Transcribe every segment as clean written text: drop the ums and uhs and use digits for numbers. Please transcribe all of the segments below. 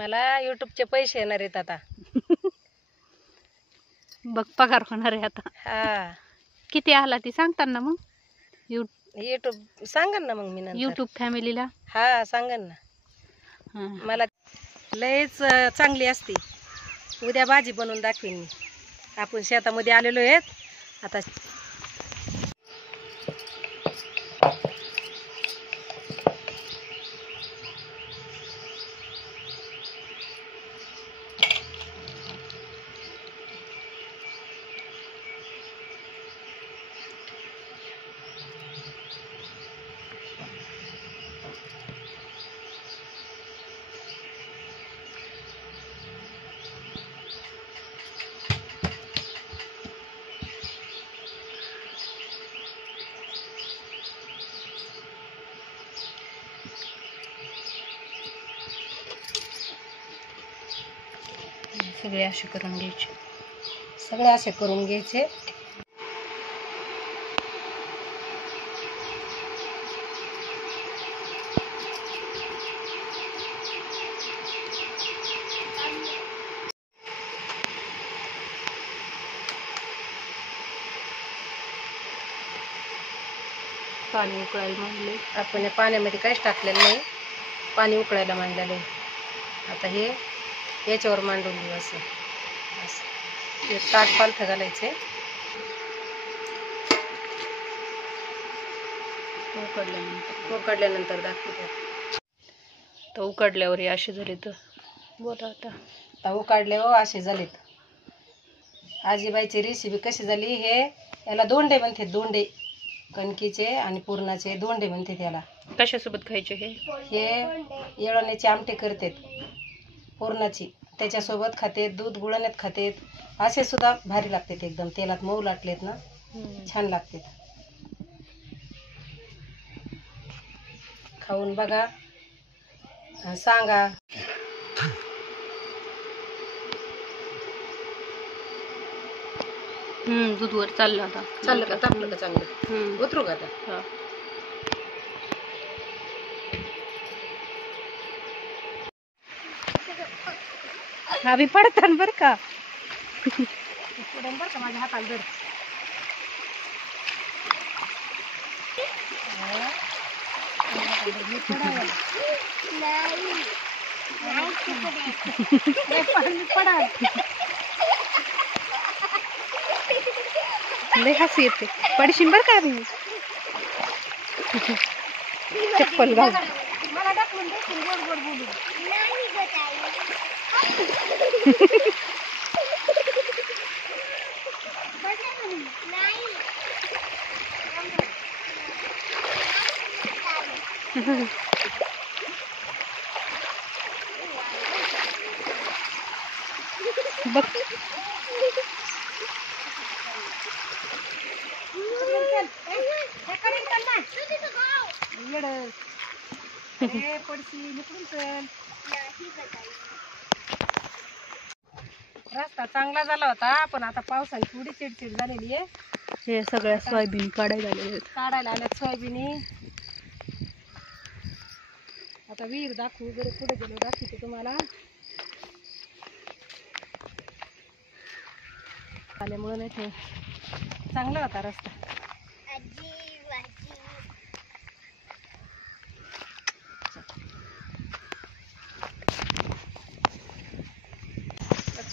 मला युट्यूबचे पैसे येणार आहेत आता. बघ पगार होणार आहे आता. हा किती आला ती सांगताना मग युट्यूब सांगन ना मग मी नंतर. युट्यूब फॅमिलीला. हा सांगन ना. मला लयच चांगली असती. उद्या भाजी बनवून दाखवीन मी. आपण शेतामध्ये आलेलो आहेत आता. सगळे असे करून घ्यायचे. सगळे असे करून घ्यायचे. पाणी उकळायला मांडले. आपण या पाण्यामध्ये काहीच टाकलेलं नाही. पाणी उकळायला मांडलेलं आहे. आता हे याच्यावर मांडून देऊ. असं असं एक ताट पालथं घालायचे. उकडल्यानंतर दाखवते. तर उकडल्यावर हे असे झाले. तर बोला आता उकडले हो असे झालेत. आजीबाईची रेसिपी कशी झाली. हे याला दोंडे म्हणते. दोंडे कणकीचे आणि पुरणाचे दोंडे म्हणते त्याला. कशासोबत खायचे हे येळवण्याची आमटी करतात पुरणाची. त्याच्यासोबत खातेत. दूध गुळण्यात खातेत. असे सुद्धा भारी लागतात. एकदम तेलात मऊ लाटलेत ना छान लागतात. खाऊन बघा सांगा. दूध वर चाललं आता. चाललं का तापलं का चांगलं. उतरू का आता. आम्ही पडतान बर का. बरं का माझ्या हाताला धर. लय हसू येते. पडशीन बर का. आम्ही चप्पल घाल. मला टाकून देशील गोड गोड बोलून. बघ रस्ता चांगला झाला होता पण आता पावसाने थोडी चिडचिड झालेली आहे. हे सगळ्या सोयाबीन काढायला आल्यात सोयाबीन. आता विहीर दाखवू वगैरे पुढे गेलो दाखवते तुम्हाला. आल्यामुळे नाही चांगला होता रस्ता.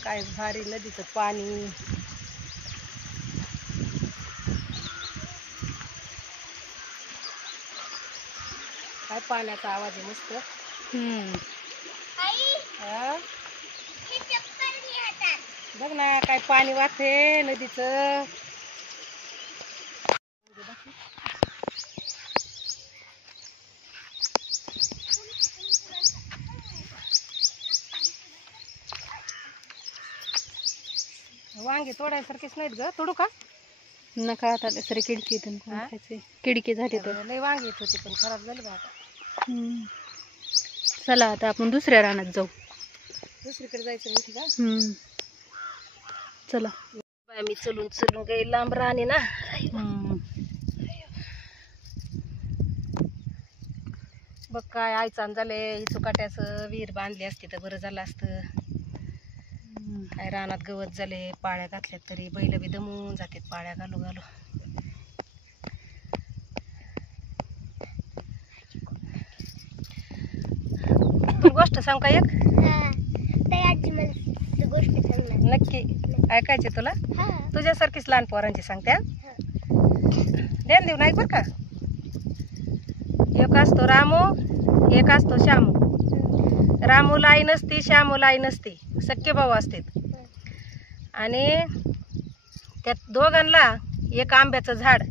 काय भारी नदीचं पाणी. काय पाण्याचा आवाज आहे मस्त. बघ ना काय पाणी वाहते नदीचं. वांगे तोडायसारखेच नाहीत ग. तोडू का. नका आता सर खिडकी खिडकी झाली. तर लय वांगे येत होते पण खराब झाले बा आता. चला आता आपण दुसऱ्या रानात जाऊ. दुसरीकडे जायचं माहिती का. चला आम्ही चलून चलून काही लांब राहणे ना. बघ काय आयचान झाले चुकाट्याचं विहीर बांधली असती तर बरं झालं असतं. काय रानात गवत झाले, पाळ्या घातल्यात तरी बैल बी दमून जातात पाळ्या घालू घालू. तू गोष्ट सांग का एक? नक्की ऐकायची तुला? तुझ्यासारखीच लहान पोरांची सांगते. ध्यान देऊ नाही बरं का. एक असतो रामू, एक असतो श्यामू. रामूला आई नसती, श्यामूला आई नसती, सख्खे भाऊ असतात. आणि त्या दोघांना एक आंब्याचं झाड,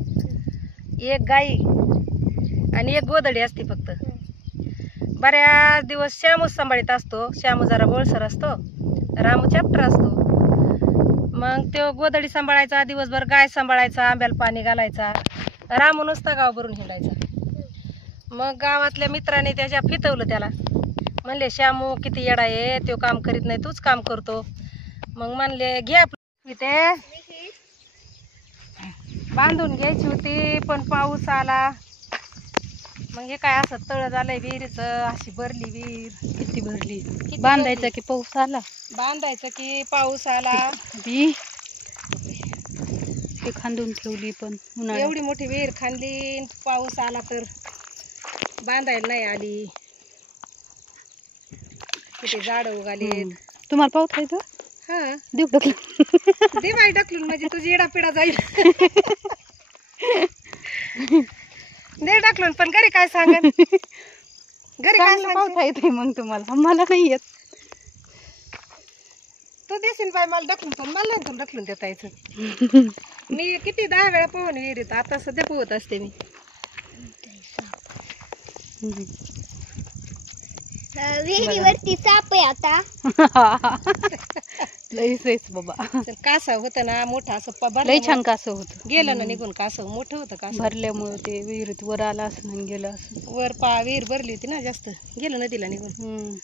एक गाई आणि एक गोधडी असते फक्त. बऱ्याच दिवस श्यामूच सांभाळीत असतो. श्यामू जरा बोळसर असतो, रामू चॅप्टर असतो. मग तो गोधडी सांभाळायचा, दिवसभर गाय सांभाळायचा, आंब्याला पाणी घालायचा. रामू नुसता गाव भरून हिंडायचा. मग गावातल्या मित्राने त्याच्या फितवलं त्याला. म्हणले श्यामू किती येडा आहे, तो काम करीत नाही, तूच काम करतो. मग म्हणले घे आपलं ते बांधून घ्यायची होती, पण पाऊस आला. मग हे काय असं तळ झालंय विहिरीचं, अशी भरली विहीर. किती भरली. बांधायचं की पाऊस आला. बांधायचं की पाऊस आला. बी ते खांदून ठेवली, पण एवढी मोठी विहीर खांदली, पाऊस आला तर बांधायला नाही आली. किती झाड उगालेत. तुम्हाला पाऊस खायचं? हा देऊ ढकलून. दे बाई ढकलून, म्हणजे तुझी इडा पिडा जाईल. दे ढकलून, पण घरी काय सांगन? घरी काय पाऊस येते मग तुम्हाला, मला नाही येत. तू देशील बाई मला ढकलून, पण मला नाही तुला ढकलून देता यायचं. मी किती 10 वेळा पोहून विहिरीत, आता सध्या पोहत असते मी. विहिरीवरती साप आहे आता. लईच बाबा. कासव होतं ना मोठं असं, लई छान कासव होतं. गेलं ना निघून कासव, मोठं होतं कासव. भरल्यामुळे ते विहिरीत वर आला असं आणि गेलं असं. वर विहीर भरली होती ना जास्त, गेलं नदीला निघून.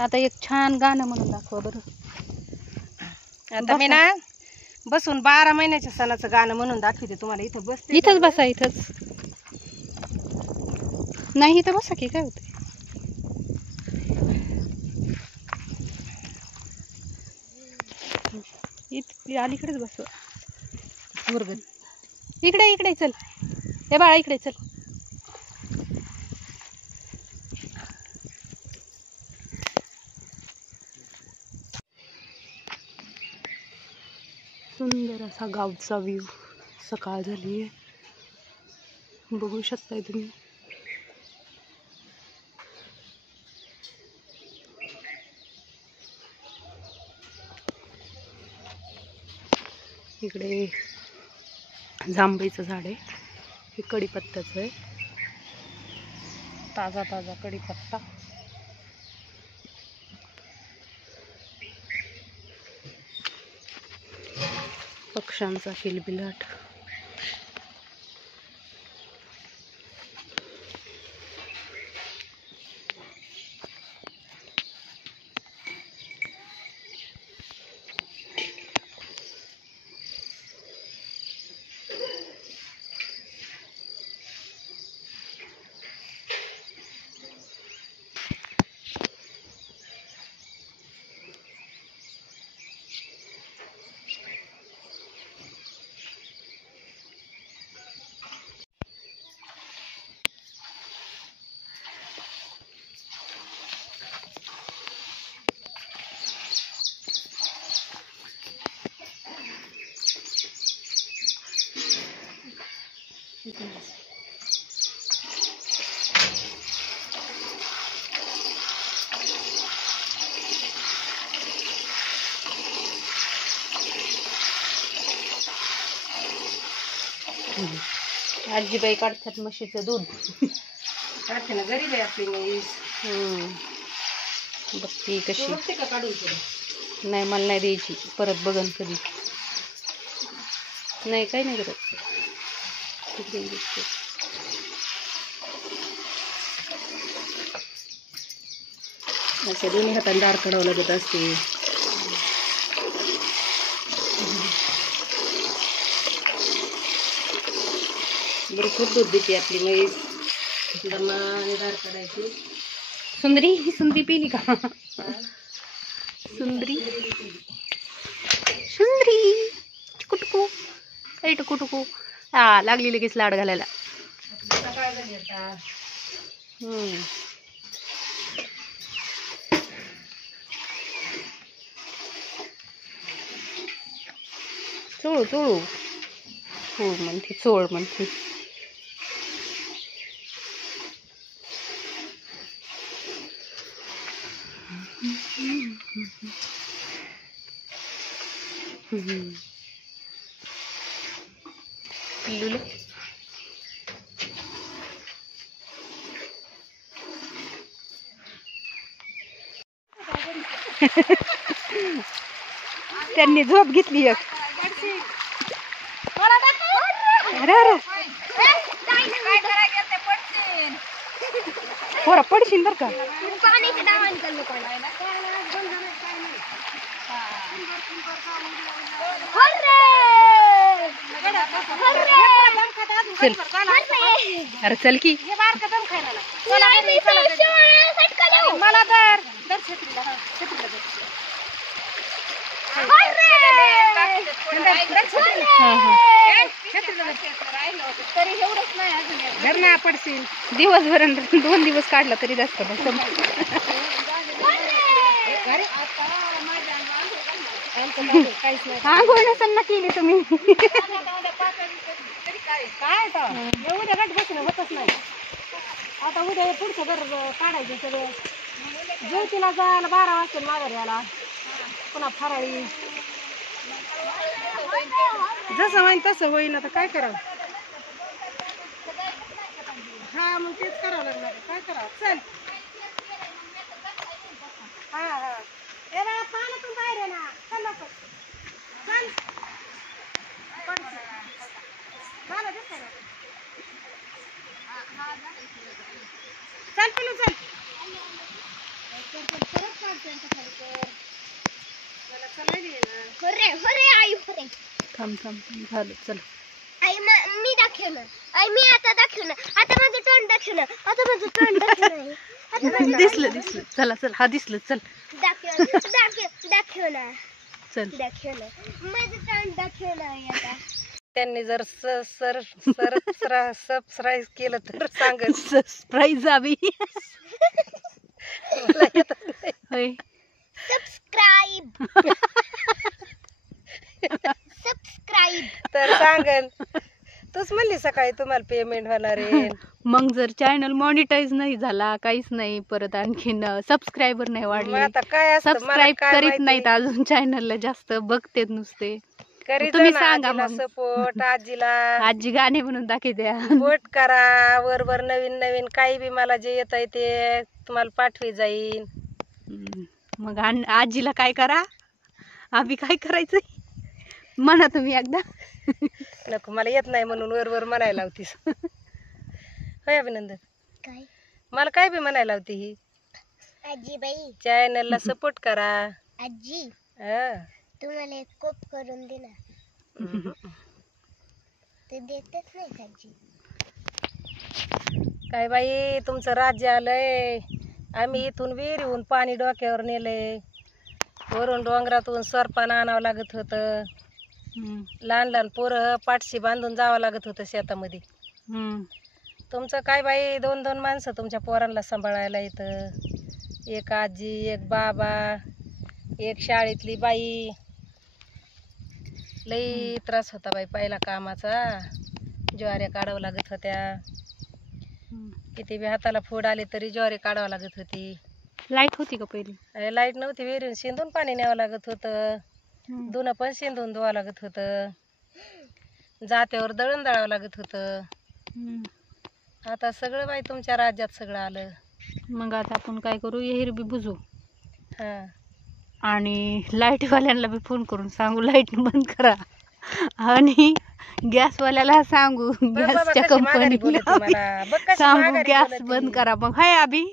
आता एक छान गाणं म्हणून दाखवा बरं. आता मी ना बसून 12 महिन्याच्या सणाचं गाणं म्हणून दाखवते तुम्हाला. इथं बसते, इथंच बसा. इथंच नाही, इथं बसा की काय होतं. अलीकडेच बस. वर्ग इकडे इकडे चल. हे बाळा इकडे चल. सुंदर असा गावचा व्ह्यू. सकाळ झाली आहे, बघू शकताय तुम्ही. इकडे जांभळीचं झाड आहे, हे कढीपत्त्याचं आहे. ताजा ताजा कढीपत्ता. पक्ष्यांचा किलबिलाट. आजीबाई काढतात म्हशीचं दूध. काढते ना, गरीब आहे आपली म्हैस. बघती कशी. बघते का काढून पुढे? नाही, मला नाही द्यायची, परत बघन कधी. नाही काही नाही करत. असे दोन्ही हाताने दार काढावं लागत असते. भरपूर दूध देते आपली म्हैस. दमानदार करायची. सुंदरी पिली का? सुंदरी टुकुटुकू ए टुकुटुकू. हा लागली लगेच लाड घालायला. सकाळ झाली आता. चोळू चोळू चोळ म्हणते. पिल्लूले त्यांनी झोप घेतली एक. अरे अरे पोरा पडशील बर का. चल अरे चल की. मला तर पडशील. दिवसभर 2 दिवस काढला तरी जास्त आंघोळ नसेल ना केली तुम्ही. काय उद्या गट बसणं होतच नाही. आता उद्या पुढचं घर काढायचं सगळं. ज्योतीला जायला 12 वाजता माघारी याला. पुन्हा फराळी जसं होईन तसं होईन. आता काय करावं. हा मग तेच करावं लागणार. काय करावं. चल हा ए बाळा पाण्यातून बाहेर आहे ना. चल लवकर. चल मला दिसतंय ना. चल पिलू चल. थांब झालं चल. मी दाखवणार. मी आता दाखवणार. आता माझं तोंड दाखवणार. आता माझं तोंड दाखवणार. दिसलं चला चल. हा दिसलं चल. दाखवणार चल माझं तोंड दाखवणार. आता त्यांनी जर सबस्क्राईब केलं तर सांगत. सरप्राईज आवी. होय सबस्क्राईब तर सांगन. तूच म्हणली सकाळी तुम्हाला पेमेंट होणार आहे. मग जर चॅनल मॉनिटाईज नाही झाला काहीच नाही परत आणखीन सबस्क्रायबर नाही मग वाढले. आता काय असतं मला सबस्क्राईब काय करीत माहिती. नाहीत अजून चॅनलला जास्त बघतेत नुसते. करीत तुम्ही जा ना सांगा आजीला मग. सपोर्ट. आजीला आजी गाणे म्हणून दाखवत्या. वोट करा. वर नवीन काही बी मला जे येत आहे ते तुम्हाला पाठवी जाईन. मग आजीला काय करा. आम्ही काय करायचंय म्हणा तुम्ही एकदा. नको मला येत नाही म्हणून वर म्हणायला लावतीस. होय अभिनंदन. काय मला काय बी म्हणायला लावती ही. आजी बाई चॅनलला सपोर्ट करा. आजी हा. तुम्हाला एक कोप करून दे ना. ते देतच नाही आजी. काय बाई तुमचं राज्य आलंय. आम्ही इथून विहिरीहून पाणी डोक्यावर नेलंय. वरून डोंगरातून सरपान आणावं लागत होतं. लहान पोरं पाठशी बांधून जावं लागत होतं शेतामध्ये. तुमचं काय बाई 2 माणसं तुमच्या पोरांना सांभाळायला येतं. एक आजी एक बाबा एक शाळेतली बाई. लई त्रास होता बाई पहिला कामाचा. ज्वाऱ्या काढावं लागत होत्या. किती बी हाताला फोड आले तरी ज्वारी काढावं लागत होती. लाईट होती का पहिली? लाईट नव्हती. विहिरीहून शिंदून पाणी न्यावं लागत होतं. धुणं पण शिंदून धुवावं लागत होतं. जात्यावर दळण दळावं लागत होतं. आता सगळं बाई तुमच्या राज्यात सगळं आलं. मग आता आपण काय करू विहीर बी बुजू हा आणि लाईटवाल्यांना बी फोन करून सांगू लाईट बंद करा आणि गॅसवाल्याला सांगू गॅसच्या कंपनीला सांगू गॅस बंद करा. मग हाय अभि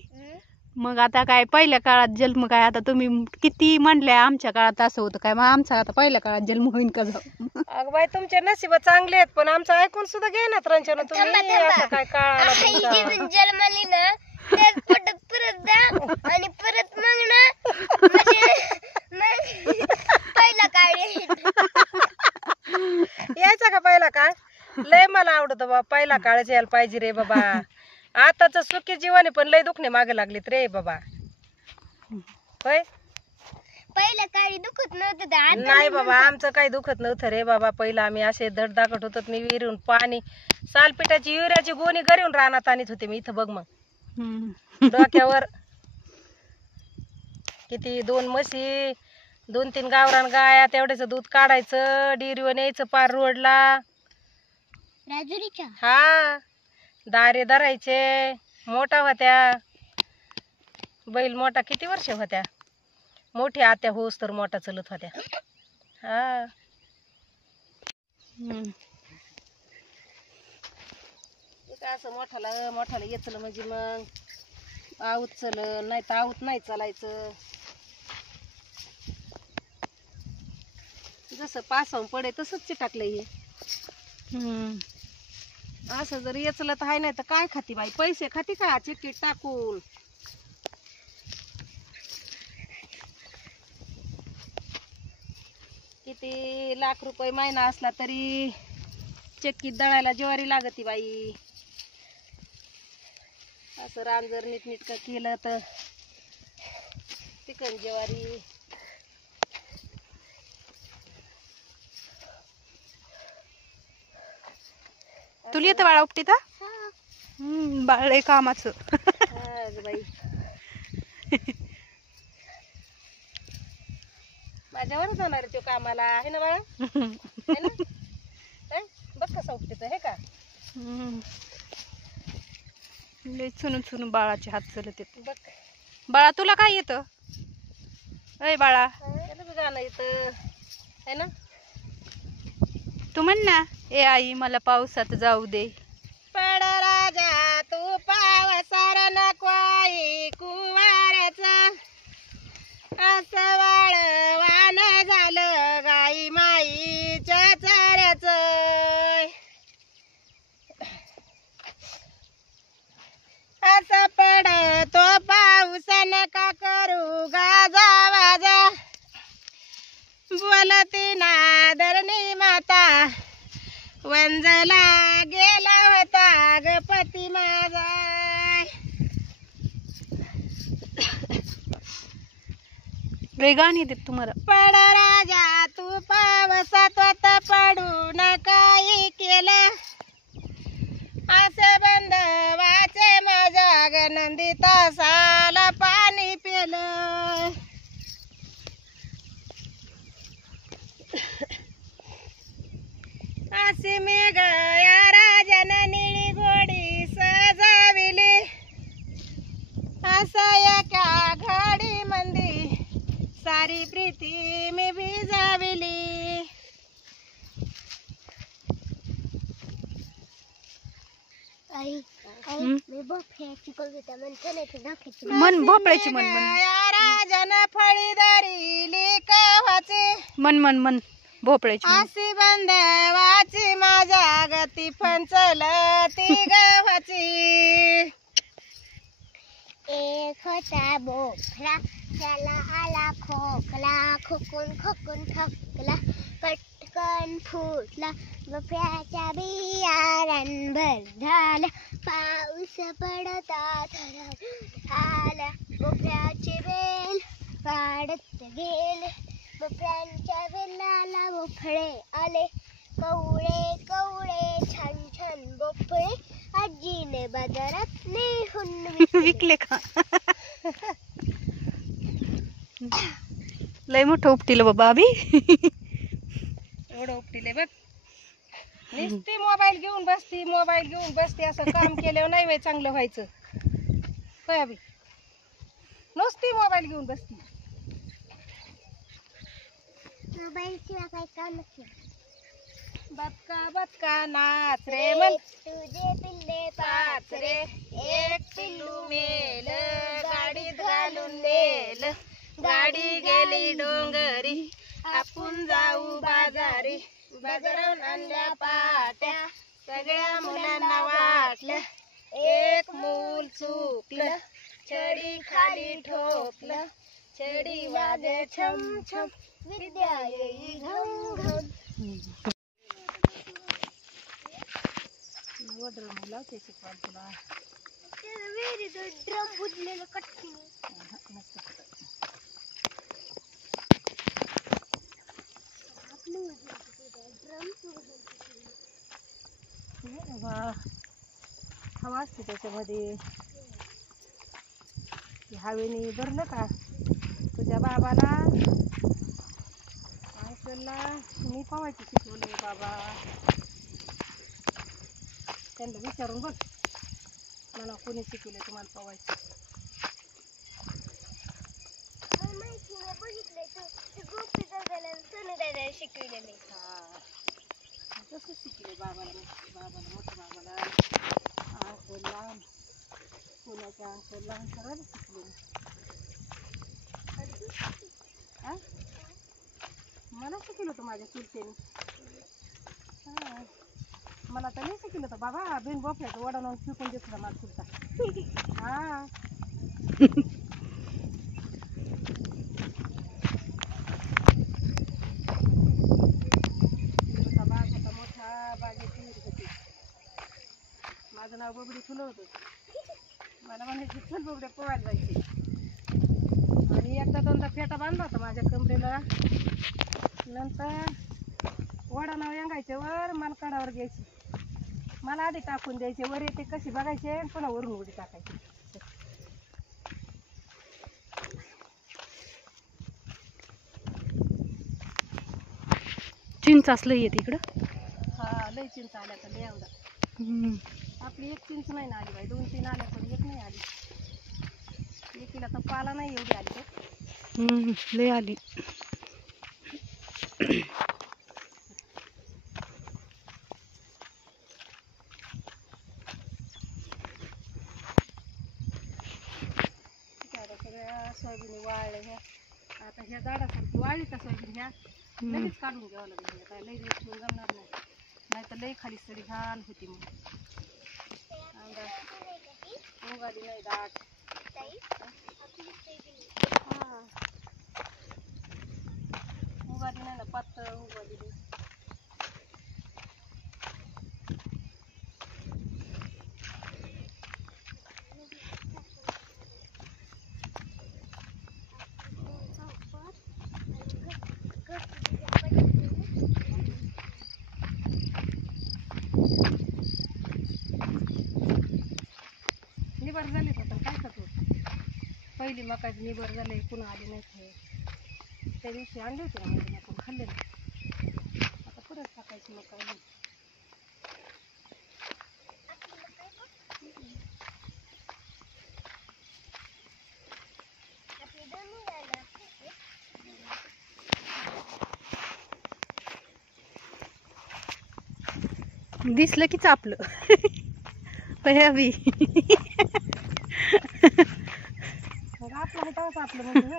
मग आता काय पहिल्या काळात जन्म काय आता तुम्ही किती म्हणल्या आमच्या काळात असं होतं काय मग आमचा आता पहिल्या काळात जन्म होईन का जाऊ अगं बाई तुमचे नशीब चांगले आहेत पण आमचं ऐकून सुद्धा घेणार रंजना तुम्ही आता काय काळाला तुमचा. जन्मली ना त्याच पोटात परत जा आणि परत मग ना मग पहिला काळ यायचा का पहिला काळ लय मला आवडत बाबा पहिला काळच यायला पाहिजे रे बाबा आताच सुखी जीवन आहे पण लय दुखणे मागे लागलेत रे बाबा होय पहिल्या काळी दुखत नव्हतं तर आता नाही बाबा आमचं काही दुखत नव्हतं रे बाबा पहिला आम्ही असे धडधाकट होतो मी विहिरून पाणी सालपिठाची युरियाची गोणी घरीहून रानात आणत होते मी इथं बघ मग डोक्यावर किती 2 म्हशी 2-3 गावरान गाया तेवढ्याच दूध काढायचं डेअरीवर न्यायचं पार रोडला राजुरीच्या हा दारे धरायचे मोठा होत्या बैल मोठा किती वर्ष होत्या मोठी आत्या होस तर मोठा चलत होत्या हा काय असं मोठाला येचलं म्हणजे मग आऊत चल नाही तर आऊत नाही चालायचं जसं पासावून पडे तसंच चिटाकलंय हे असं जर येचलं तर हाय नाही तर काय खाती बाई पैसे खाती का चिठ्ठीत टाकून किती लाख रुपये महिना असला तरी चक्कीत दळायला ज्वारी लागती बाई असं रान जर नीटनीटकं केलं तर चिकन ज्वारी तुला येतं बाळा उपटीता बाळ लय कामाचं बाई माझ्यावर जाणार तो कामाला आहे ना बाळा है ना बघ कसं उपटीत हे का लय चुनून चुनून बाळाचे हात चलत येत बघ बाळा तुला काय येतं अय बाळा त्याला बी गाणं येतं है ना तू म्हण ना ए आई मला पावसात जाऊ दे पड राजा तू पावसार नको आई कुवाऱ्याचा असं वाळवान झालं गाई माईच्या चाऱ्याच असं पडतो पाऊस नका करू गाजा वाजा बोलती नादरणी माता वंजला गेला होता गपती माझा लय गाणी देत तुम्हाला पड राजा तू पावसात पडू नकाही केलं असे बंद वाचे माझ्या गनंदी तासाला पाणी पेलं अशी मेघ या राजन निळी गोडी सजाविली असा एका घडी मंदी सारी प्रीती मी भिजाविली आई मी भोपळ्याची कविता म्हणते नाही तर दाखवायची मन भोपळ्याची मन मन या राजन फळी धरिली कव्हाची मन मन मन भोपळ्याची मन. अशी बंदवाची माझ्या गती फंचल ती गव्हाची एक होता भोपळा त्याला आला खोकला खोकून खोकून थकला पटकन फुटला भोपळ्याच्या बिया रानभर झाला पाऊस पडता थरम आला भोपळ्याचे वेल वाढत गेले भोपळ्यांच्या वेलाला भोपळे आले कवळे कवळे छान छान भोपळे आजीने बाजारात नेहून विकले का लय मोठं उपटीलं बाबा अभि एवढं उपटीले बघ नुसती मोबाईल घेऊन बसती असं काम केल्यावर नाही बाई चांगलं व्हायचं काय अभि नुसती मोबाईल घेऊन बसती मोबाईल शिवाय काय कामच नाही बचका बचका नाच रे मन तुझे पिल्ले पाच रे एक पिल्लू मेल गाडी गाडी गेली डोंगरी आपण जाऊ बाजारी बाजारात आणल्या पाट्या सगळ्या मुलांना वाटल्या एक मूल चुकलं छडी खाली ठोकलं छडी वाजे छम छम विद्या येई घम घम लावते शिकवाल तुला ड्रम फुटलेलं कटकीने हवा असते त्याच्यामध्ये हवेने भरलं का तुझ्या बाबाला अंकलला मी पवायची शिकवलंय बाबा त्यांना विचारून बघ मला कोणी शिकवलं तुम्हाला पवायचं शिकवलेले तसंच शिकले बाबाला मोठ्या बाबाला अंकलला पुण्याच्या अंकलला सगळ्याला शिकले मला शिकवलं होतं माझ्या चुलतेने मला तर नाही शिकवलं होतं बाबा बिन बोफल्याचं वडा लावून शिकून देत मला चुलता हा माझं नाव बबडी फुलं होतं मला म्हणायची चल बबड्या पोहायला जायची आणि एकदा दोनदा फेटा बांधला होता माझ्या कमरेला नंतर वडा नाव यांगायचे वर मला कडावर घ्यायची मला आधी टाकून द्यायचे वर येते कशी बघायचे आणि पुन्हा वरून उडी टाकायची चिंच असलं येत इकडं हा लय चिंच आल्या तर लय आवडा आपली एक चिंच नाही ना आली बाई 2-3 आल्या पण एक नाही आली एकीला तर पाला नाही एवढी आली तर लय आली सगळ्या सोयाबीन वाळल्या ह्या आता ह्या झाडासारखी वाळली का सोयाबीन ह्या लगेच काढून घ्यावं लागेल काय लई दिवस ठेवून जमणार नाही तर लई खाली सडी घाण होती मग उगाली नाही दाट उगाली नाही ना पातळ उगाली निबर झाले तर काय करतो पहिली मकाची निबर झाले पुन्हा आली नाही त्या दिवशी आणली होती ना म्हणजे आपण खाल्ले आता परत टाकायची मका दिसलं की चापलं पयावी आपलं होताच आपलं म्हणजे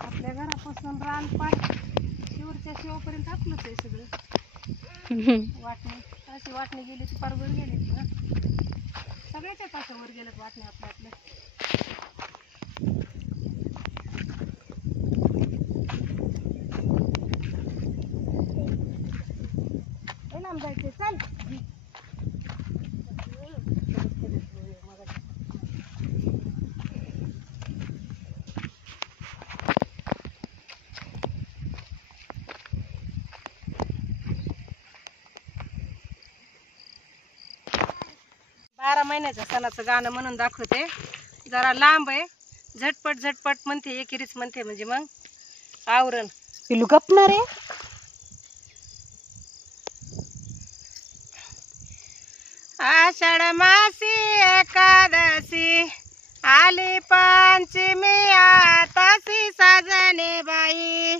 आपल्या घरापासून रानपाट शिवरच्या शिवापर्यंत आपलंच आहे सगळं वाटणी अशी वाटणी गेली ती पार वर गेली ना सगळ्याच्या तासा वर गेल्यात वाटणे आपल्या लांब जायचे चल बारा महिन्याच्या सणाचं गाणं म्हणून दाखवते जरा लांब आहे झटपट झटपट म्हणते एकेरीच म्हणते म्हणजे मग आवरण पिलू गपणार आहे आषाढ मासी एकादशी आली पंचमी आताशी साजने बाई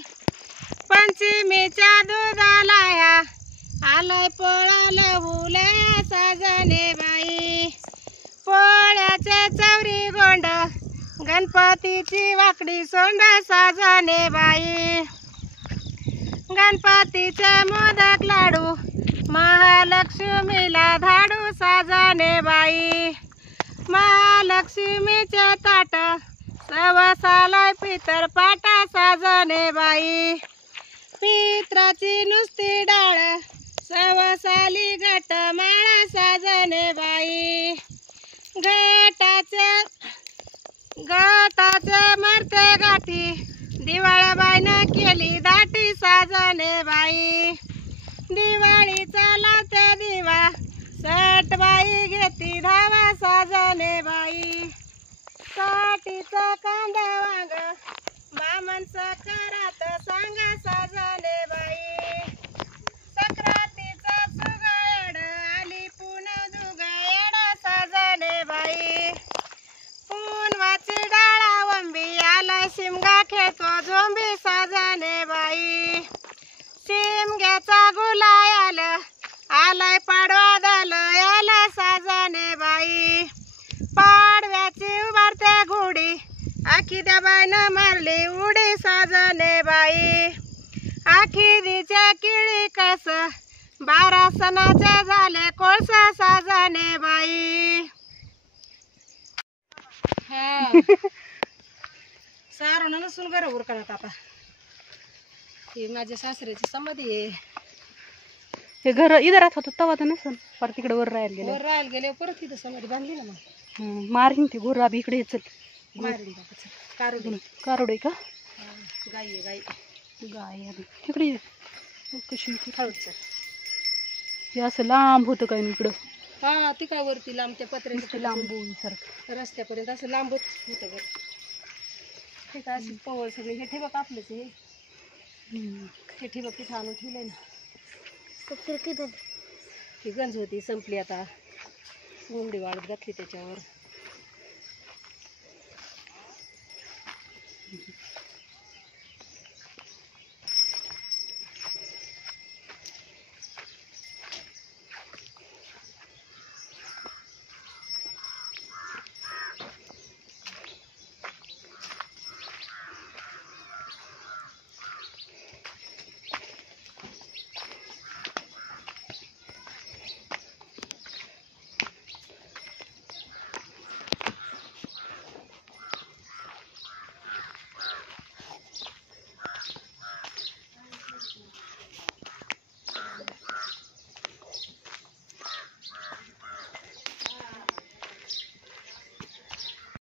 पंचमीच्या दुधाला ह्या आलाय पोळाला हुल्या साजने बाई, पोळ्याचे चौरी गोंड गणपतीची वाकडी सोंड साजने बाई, गणपतीचे मोदक लाडू महालक्ष्मीला धाडू साजने बाई, महालक्ष्मीचे ताट सवसालाय पितर पाटा साजने बाई, पित्राची नुसती डाळ सवसाली घट माळा साजने बाई, गटाचे मरते गाठी दिवाळाबाईनं केली दाटी साजने बाई, दिवाळीचा लावते दिवा सटबाई घेती धावा साजने बाई, साठीचा कांदा वांग बामण सकरात सांगा साजने बाई, सक्रातीचा सुगायड आली पुन्हा दुगायड साजने बाई, पुनवाची डाळा वंबी आलाय शिमगा खेळतो झोंबी साजने बाई, शिमग्याचा गुलाय आलाय पाडवा दालय आला साजने बाई, पाडव्याची उभारते घोडी आखी त्या बाईनं मारली उडी साजने बाई, आखिरीच्या किळी कस 12 सणाचे झाले कोळसा साजने बाई. सारण नसून घर उरकणार आता. हे माझ्या सासऱ्याची समाधी आहे. हे घर इथं राहत होतं तेव्हा तर नसन पर तिकडे वर राहायला गेले. वर राहायला गेले परत तिथं समाधी बांधली ना मग. मारीन ते गोरा बी इकडे चल. मारीन बाबाचं. कारुडी. कारोडे का गाई आहे गाई. गाय आली तिकडे ये. कशी खाऊच. हे असं लांब होतं काय इकडं. हा ती काय वरती लांब त्या पत्र्याच्या लांबून सारखं रस्त्यापर्यंत असं लांबच होतं घर. हे तर अशी पवळ सगळे हे ठिबक आपलंच हे. हे ठिबक तिथं आणून ठेवलंय ना. ही गंज होती संपली आता. कोंबडी वाळत घातली त्याच्यावर.